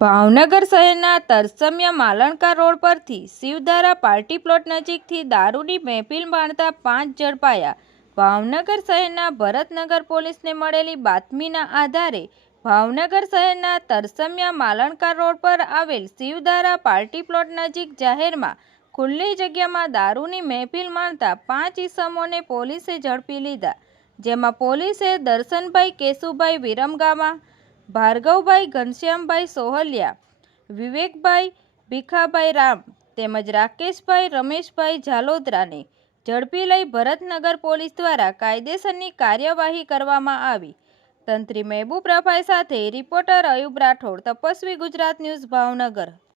ભાવનગર શહેરના તરસમિયા માલણકા રોડ પરથી Shivdhara party plot નજીકથી દારૂની મહેફિલ માણતા 5 ઝડપાયા. ભાવનગર શહેરના ભરતનગર પોલીસને મળેલી બાતમીના આધારે ભાવનગર શહેરના તરસમિયા માલણકા રોડ પર આવેલ શિવધારા પાર્ટી પ્લોટ નજીક જાહેરમાં ખુલ્લી જગ્યામાં દારૂની મહેફિલ માણતા 5 ઈસમોને પોલીસે ઝડપી લીધા. જેમાં પોલીસે દર્શનભાઈ કેશુભાઈ વિરમગામા, ભાર્ગવભાઈ ઘનશ્યામભાઈ સોહલિયા, વિવેકભાઈ ભીખાભાઈ રામ તેમજ રાકેશભાઈ રમેશભાઈ ઝાલોદરાને ઝડપી લઈ ભરતનગર પોલીસ દ્વારા કાયદેસરની કાર્યવાહી કરવામાં આવી. તંત્રી મહેબૂબ રફાઈ સાથે રિપોર્ટર અયુબ રાઠોડ, તપસ્વી ગુજરાત ન્યૂઝ, ભાવનગર.